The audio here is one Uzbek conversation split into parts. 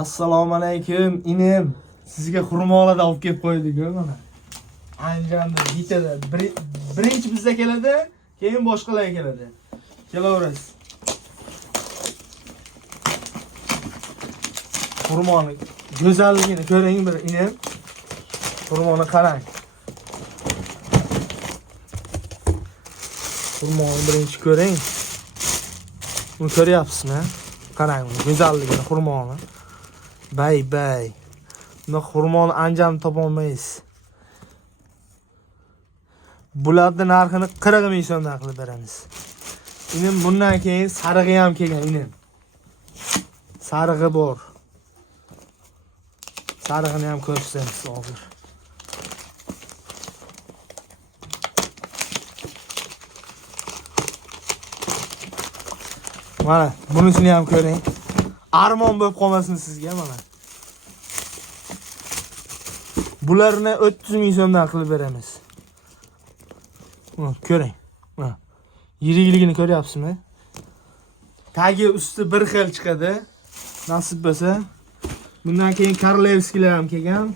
Assalomu alaykum, inim. Sizga xurmolar olib kelib qo'ydik-ku mana. Andijonda bitada birinchi bizga keladi, keyin boshqalarga keladi. Kelaverasiz. Xurmoni go'zalligini ko'ring bir inim. Xurmoni qarang. Xurmoni birinchi ko'ring. Buni ko'ryapsizmi? Qarang, go'zalligini xurmoni. Bay. Buni xurmoni anjam topolmaysiz. Bularning narxini 40 ming so'mdan qilib beramiz. Inim bundan keyin sarig'i ham kelgan inim. Sarig'i bor. Sarig'ini ham ko'rsatamiz hozir. Mana bunisini ham ko'ring. Armon bo'lib qolmasin sizga mana. Bularni 30 ming so'mdan qilib beramiz. Ko'ring. Mana. Yirikligini ko'ryapsizmi? Tagi usti bir xil chiqadi. Nasib bo'lsa, bundan keyin Karlevskilar ham kelgan.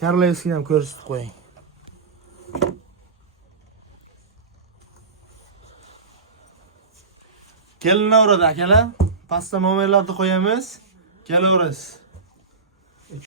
Karlevskini ham ko'rsatib qo'ying. Kelinaveradi akalar. Pastda nomerlarni qo'yamiz. Kelaverasiz.